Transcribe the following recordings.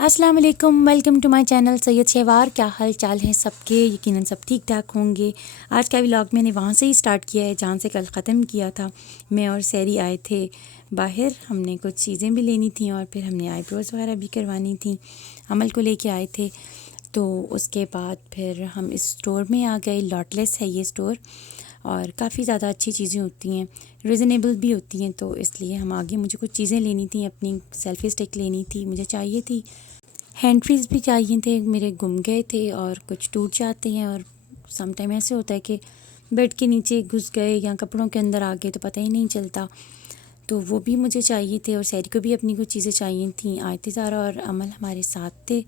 अस्सलाम वालेकुम, welcome to my channel Syed Shahwar. क्या हाल चाल है सबके? यकीनन सब ठीक ठाक होंगे। आज का व्लॉग मैंने वहाँ से ही स्टार्ट किया है जहाँ से कल ख़त्म किया था। मैं और सैरी आए थे बाहर, हमने कुछ चीज़ें भी लेनी थी और फिर हमने आईब्रोज़ वगैरह भी करवानी थी। अमल को लेके आए थे, तो उसके बाद फिर हम इस स्टोर में आ गए। लॉटलेस है ये स्टोर और काफ़ी ज़्यादा अच्छी चीज़ें होती हैं, रीज़नेबल भी होती हैं, तो इसलिए हम आगे। मुझे कुछ चीज़ें लेनी थी, अपनी सेल्फ़ी स्टिक लेनी थी, मुझे चाहिए थी। हैंड फ्रीज़ भी चाहिए थे, मेरे गुम गए थे और कुछ टूट जाते हैं। और सम टाइम ऐसे होता है कि बेड के नीचे घुस गए या कपड़ों के अंदर आ गए तो पता ही नहीं चलता, तो वो भी मुझे चाहिए थे। और सैरी को भी अपनी कुछ चीज़ें चाहिए थी। आए थे ज़ारा और अमल हमारे साथ थे,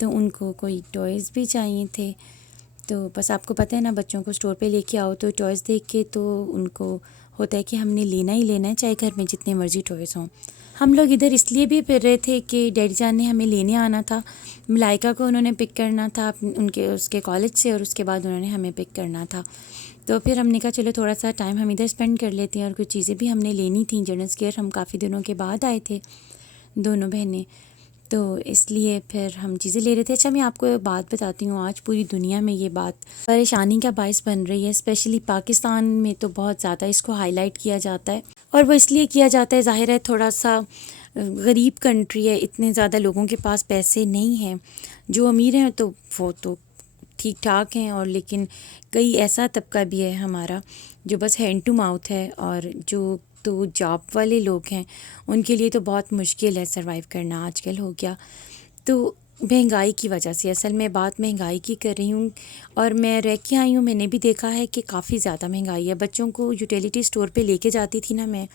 तो उनको कोई टॉयज़ भी चाहिए थे। तो बस आपको पता है ना, बच्चों को स्टोर पे लेके आओ तो टॉयज़ देख के तो उनको होता है कि हमने लेना ही लेना है, चाहे घर में जितने मर्ज़ी टॉयज़ हों। हम लोग इधर इसलिए भी फिर रहे थे कि डैडी जान ने हमें लेने आना था। मलाइका को उन्होंने पिक करना था उनके उसके कॉलेज से, और उसके बाद उन्होंने हमें पिक करना था। तो फिर हमने कहा चलो थोड़ा सा टाइम हम इधर स्पेंड कर लेते हैं। और कुछ चीज़ें भी हमने लेनी थी। जनरल केयर हम काफ़ी दिनों के बाद आए थे दोनों बहनें, तो इसलिए फिर हम चीज़ें ले रहे थे। अच्छा, मैं आपको एक बात बताती हूँ, आज पूरी दुनिया में ये बात परेशानी का बायस बन रही है। स्पेशली पाकिस्तान में तो बहुत ज़्यादा इसको हाईलाइट किया जाता है, और वो इसलिए किया जाता है, ज़ाहिर है थोड़ा सा गरीब कंट्री है, इतने ज़्यादा लोगों के पास पैसे नहीं हैं। जो अमीर हैं तो वो तो ठीक ठाक हैं, और लेकिन कई ऐसा तबका भी है हमारा जो बस हैंड टू माउथ है, और जो तो जॉब वाले लोग हैं उनके लिए तो बहुत मुश्किल है सरवाइव करना आजकल हो गया। तो महंगाई की वजह से, असल में बात महंगाई की कर रही हूँ, और मैं रह के आई हूँ, मैंने भी देखा है कि काफ़ी ज़्यादा महंगाई है। बच्चों को यूटिलिटी स्टोर पे लेके जाती थी ना मैं,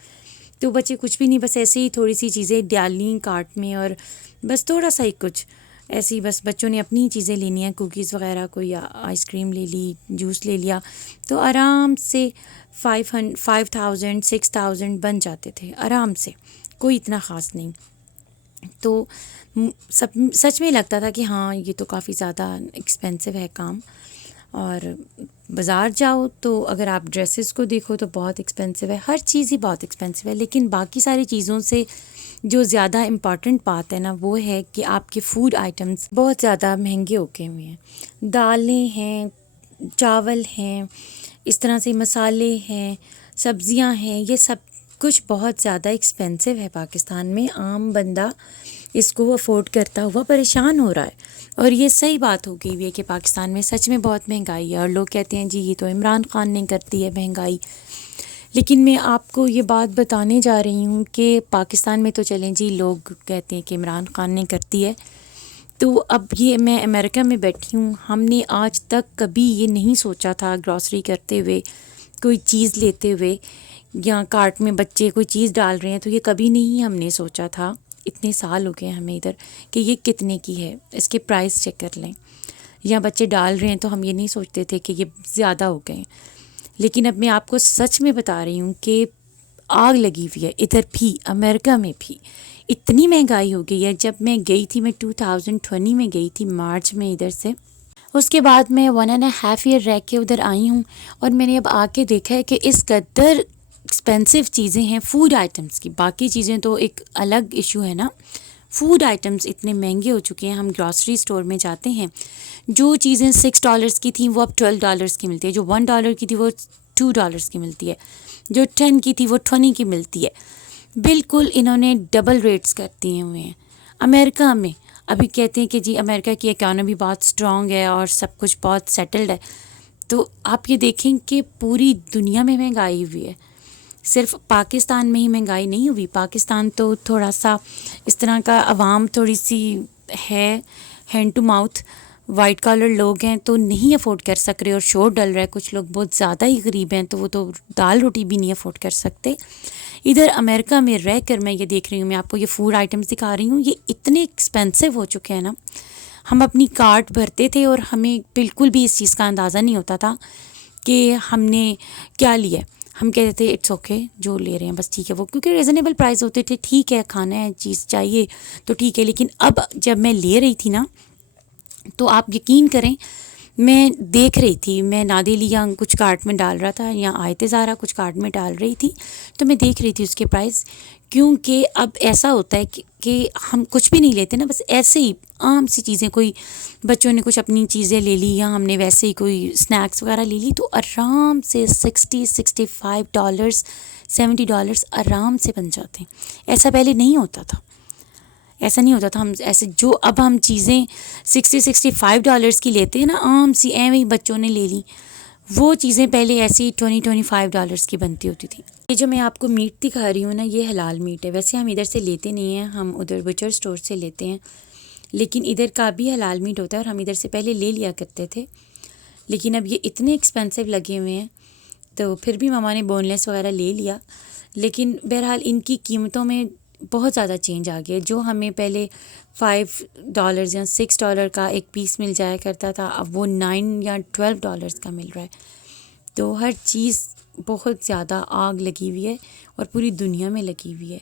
तो बच्चे कुछ भी नहीं, बस ऐसे ही थोड़ी सी चीज़ें डालनी कार्ट में, और बस थोड़ा सा ही कुछ ऐसे ही, बस बच्चों ने अपनी ही चीज़ें लेनी है, कुकीज़ वगैरह, कोई आइसक्रीम ले ली, जूस ले लिया, तो आराम से 5,000 6,000 बन जाते थे आराम से, कोई इतना ख़ास नहीं। तो सब सच में लगता था कि हाँ ये तो काफ़ी ज़्यादा एक्सपेंसिव है काम। और बाज़ार जाओ तो अगर आप ड्रेसेस को देखो तो बहुत एक्सपेंसिव है, हर चीज़ ही बहुत एक्सपेंसिव है। लेकिन बाकी सारी चीज़ों से जो ज़्यादा इम्पॉर्टेंट बात है ना, वो है कि आपके फूड आइटम्स बहुत ज़्यादा महंगे हो गए हुए हैं। दालें हैं, चावल हैं, इस तरह से मसाले हैं, सब्ज़ियां हैं, ये सब कुछ बहुत ज़्यादा एक्सपेंसिव है पाकिस्तान में। आम बंदा इसको अफोर्ड करता हुआ परेशान हो रहा है, और ये सही बात हो गई हुई है कि पाकिस्तान में सच में बहुत महंगाई है। और लोग कहते हैं जी ये तो इमरान खान ने कर दी है महंगाई, लेकिन मैं आपको ये बात बताने जा रही हूँ कि पाकिस्तान में तो चलें जी, लोग कहते हैं कि इमरान खान ने कर दी है, तो अब ये मैं अमेरिका में बैठी हूँ, हमने आज तक कभी ये नहीं सोचा था ग्रॉसरी करते हुए, कोई चीज़ लेते हुए, या कार्ट में बच्चे कोई चीज़ डाल रहे हैं, तो ये कभी नहीं हमने सोचा था, इतने साल हो गए हमें इधर, कि ये कितने की है, इसके प्राइस चेक कर लें। या बच्चे डाल रहे हैं तो हम ये नहीं सोचते थे कि ये ज़्यादा हो गए। लेकिन अब मैं आपको सच में बता रही हूँ कि आग लगी हुई है इधर भी, अमेरिका में भी इतनी महंगाई हो गई है। जब मैं गई थी, मैं 2020 में गई थी मार्च में इधर से, उसके बाद मैं 1.5 ईयर रह के उधर आई हूँ, और मैंने अब आके देखा है कि इस कदर एक्सपेंसिव चीज़ें हैं फूड आइटम्स की। बाकी चीज़ें तो एक अलग इशू है ना, फूड आइटम्स इतने महंगे हो चुके हैं। हम ग्रॉसरी स्टोर में जाते हैं, जो चीज़ें $6 की थी वो अब $12 की मिलती है, जो $1 की थी वो $2 की मिलती है, जो 10 की थी वो 20 की मिलती है। बिल्कुल इन्होंने डबल रेट्स कर दिए हुए हैं अमेरिका में। अभी कहते हैं कि जी अमेरिका की इकॉनमी बहुत स्ट्रॉन्ग है और सब कुछ बहुत सेटल्ड है, तो आप ये देखें कि पूरी दुनिया में महंगाई हुई है, सिर्फ पाकिस्तान में ही महंगाई नहीं हुई। पाकिस्तान तो थोड़ा सा इस तरह का, अवाम थोड़ी सी है hand to mouth, white collar लोग हैं तो नहीं अफोर्ड कर सक रहे, और शोर डल रहा है। कुछ लोग बहुत ज़्यादा ही गरीब हैं तो वो तो दाल रोटी भी नहीं अफोर्ड कर सकते। इधर अमेरिका में रह कर मैं ये देख रही हूँ, मैं आपको ये फूड आइटम्स दिखा रही हूँ, ये इतने एक्सपेंसिव हो चुके हैं ना। हम अपनी कार्ट भरते थे और हमें बिल्कुल भी इस चीज़ का अंदाज़ा नहीं होता था कि हमने क्या लिया। हम कहते थे इट्स ओके, जो ले रहे हैं बस ठीक है, वो क्योंकि रिजनेबल प्राइस होते थे, ठीक है खाना है चीज़ चाहिए तो ठीक है। लेकिन अब जब मैं ले रही थी ना, तो आप यकीन करें मैं देख रही थी, मैं नादिल या कुछ कार्ट में डाल रहा था या आयत ज़ारा कुछ कार्ट में डाल रही थी, तो मैं देख रही थी उसके प्राइस। क्योंकि अब ऐसा होता है कि हम कुछ भी नहीं लेते ना, बस ऐसे ही आम सी चीज़ें, कोई बच्चों ने कुछ अपनी चीज़ें ले ली या हमने वैसे ही कोई स्नैक्स वगैरह ले ली, तो आराम से $60-65 $70 आराम से बन जाते हैं। ऐसा पहले नहीं होता था, ऐसा नहीं होता था। हम ऐसे जो अब हम चीज़ें $60-65 की लेते हैं ना, आम सी एवं ही बच्चों ने ले ली, वो चीज़ें पहले ऐसी $20-25 की बनती होती थी। ये जो मैं आपको मीट दिखा रही हूँ ना, ये हलाल मीट है। वैसे हम इधर से लेते नहीं हैं, हम उधर बचर स्टोर से लेते हैं, लेकिन इधर का भी हलाल मीट होता है और हम इधर से पहले ले लिया करते थे। लेकिन अब ये इतने एक्सपेंसिव लगे हुए हैं, तो फिर भी मामा ने बोनलेस वगैरह ले लिया। लेकिन बहरहाल इनकी कीमतों में बहुत ज़्यादा चेंज आ गया। जो हमें पहले $5 या $6 का एक पीस मिल जाया करता था, अब वो $9 या $12 का मिल रहा है। तो हर चीज़ बहुत ज़्यादा आग लगी हुई है और पूरी दुनिया में लगी हुई है।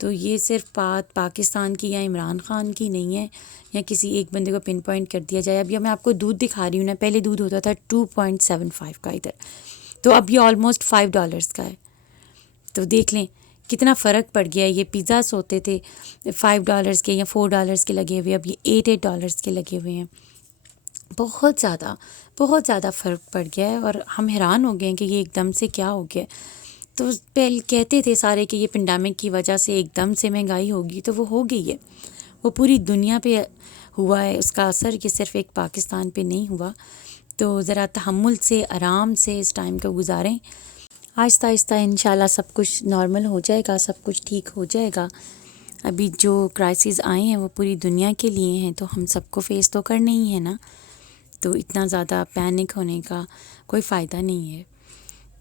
तो ये सिर्फ बात पाकिस्तान की या इमरान ख़ान की नहीं है या किसी एक बंदे को पिन पॉइंट कर दिया जाए। अब ये मैं आपको दूध दिखा रही हूँ ना, पहले दूध होता था 2.75 का इधर, तो अब ये ऑलमोस्ट $5 का है। तो देख लें कितना फ़र्क पड़ गया है। ये पिज़्ज़ास होते थे $5 के या $4 के लगे हुए, अब ये $8 के लगे हुए हैं। बहुत ज़्यादा फ़र्क पड़ गया है और हम हैरान हो गए हैं कि ये एकदम से क्या हो गया। तो पहले कहते थे सारे कि ये पेंडेमिक की वजह से एकदम से महंगाई होगी, तो वो हो गई है, वो पूरी दुनिया पे हुआ है उसका असर, कि सिर्फ़ एक पाकिस्तान पे नहीं हुआ। तो ज़रा तहम्मुल से, आराम से इस टाइम को गुजारें। आहिस्ता आहिस्ता इंशाल्लाह सब कुछ नॉर्मल हो जाएगा, सब कुछ ठीक हो जाएगा। अभी जो क्राइसिस आए हैं वो पूरी दुनिया के लिए हैं, तो हम सबको फ़ेस तो करना ही है ना। तो इतना ज़्यादा पैनिक होने का कोई फ़ायदा नहीं है।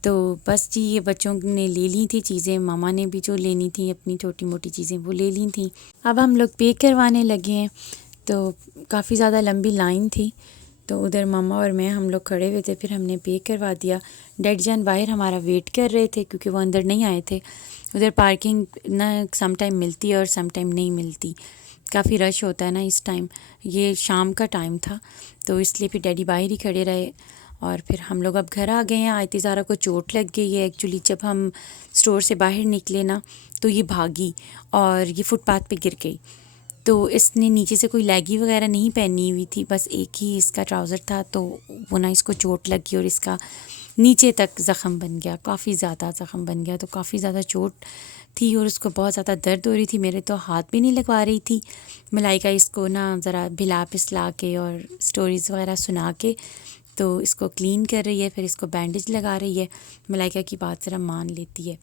तो बस जी, ये बच्चों ने ले ली थी चीज़ें, मामा ने भी जो लेनी थी अपनी छोटी मोटी चीज़ें वो ले ली थी। अब हम लोग पे करवाने लगे हैं, तो काफ़ी ज़्यादा लंबी लाइन थी, तो उधर मामा और मैं हम लोग खड़े हुए थे, फिर हमने पे करवा दिया। डैडी जान बाहर हमारा वेट कर रहे थे क्योंकि वो अंदर नहीं आए थे। उधर पार्किंग ना सम टाइम मिलती है और सम टाइम नहीं मिलती, काफ़ी रश होता है ना इस टाइम। ये शाम का टाइम था, तो इसलिए फिर डैडी बाहर ही खड़े रहे और फिर हम लोग अब घर आ गए हैं। आयत ज़ारा को चोट लग गई है एक्चुअली। जब हम स्टोर से बाहर निकले ना, तो ये भागी और ये फुटपाथ पे गिर गई। तो इसने नीचे से कोई लेगी वगैरह नहीं पहनी हुई थी, बस एक ही इसका ट्राउज़र था, तो वो ना इसको चोट लग गई और इसका नीचे तक ज़ख़म बन गया, काफ़ी ज़्यादा ज़ख़म बन गया। तो काफ़ी ज़्यादा चोट थी और उसको बहुत ज़्यादा दर्द हो रही थी। मेरे तो हाथ भी नहीं लगवा रही थी। मलाइका इसको ना ज़रा भिला पिसला के और स्टोरीज़ वगैरह सुना के तो इसको क्लीन कर रही है, फिर इसको बैंडेज लगा रही है। मलाइका की बात ज़रा मान लेती है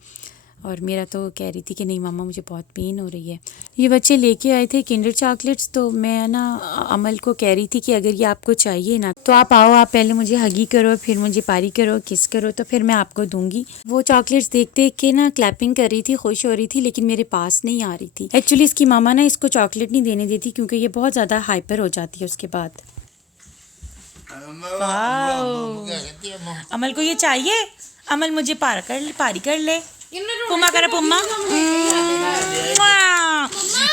और मेरा तो कह रही थी कि नहीं मामा मुझे बहुत पेन हो रही है। ये बच्चे लेके आए थे किंडर चॉकलेट्स, तो मैं ना अमल को कह रही थी कि अगर ये आपको चाहिए ना तो आप आओ, आप पहले मुझे हगी करो, फिर मुझे पारी करो, किस करो, तो फिर मैं आपको दूंगी। वो चॉकलेट्स देख देख के ना क्लैपिंग कर रही थी, खुश हो रही थी, लेकिन मेरे पास नहीं आ रही थी। एक्चुअली इसकी मामा ना इसको चॉकलेट नहीं देने देती क्योंकि ये बहुत ज़्यादा हाइपर हो जाती है उसके बाद। अमल को ये चाहिए, अमल मुझे पारी कर ले, पुम्मा करे पुम्मा।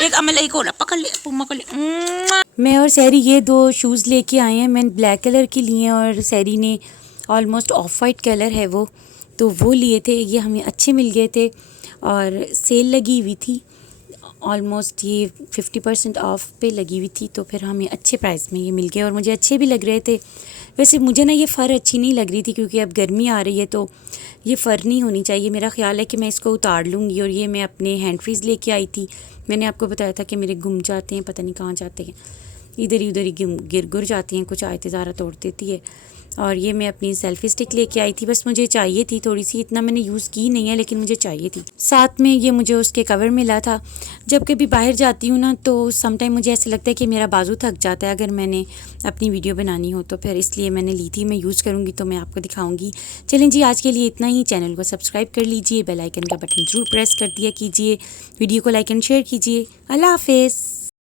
एक अमल एक और पकड़ ले, पुम्मा कर ले। मैं और सैरी ये 2 शूज़ लेके आए हैं। मैंने ब्लैक कलर के लिए और सैरी ने ऑलमोस्ट ऑफ वाइट कलर है वो, तो वो लिए थे। ये हमें अच्छे मिल गए थे और सेल लगी हुई थी, ऑलमोस्ट ये 50% ऑफ पे लगी हुई थी, तो फिर हमें अच्छे प्राइस में ये मिल गए और मुझे अच्छे भी लग रहे थे। वैसे मुझे ना ये फ़र अच्छी नहीं लग रही थी क्योंकि अब गर्मी आ रही है, तो ये फ़र नहीं होनी चाहिए। मेरा ख़्याल है कि मैं इसको उतार लूँगी। और ये मैं अपने हैंड फ्रीज़ लेके आई थी, मैंने आपको बताया था कि मेरे गुम जाते हैं, पता नहीं कहाँ जाते हैं, इधर ही उधर ही गिर गुर जाती हैं, कुछ आयत ज़ारा तोड़ देती है। और ये मैं अपनी सेल्फ़ी स्टिक लेके आई थी, बस मुझे चाहिए थी थोड़ी सी, इतना मैंने यूज़ की नहीं है लेकिन मुझे चाहिए थी। साथ में ये मुझे उसके कवर मिला था। जब कभी बाहर जाती हूँ ना तो समटाइम मुझे ऐसे लगता है कि मेरा बाजू थक जाता है अगर मैंने अपनी वीडियो बनानी हो, तो फिर इसलिए मैंने ली थी। मैं यूज़ करूँगी तो मैं आपको दिखाऊँगी। चलें जी, आज के लिए इतना ही। चैनल को सब्सक्राइब कर लीजिए, बेल आइकन का बटन ज़रूर प्रेस कर दिया कीजिए, वीडियो को लाइक एंड शेयर कीजिए। अल्लाह हाफ़िज़।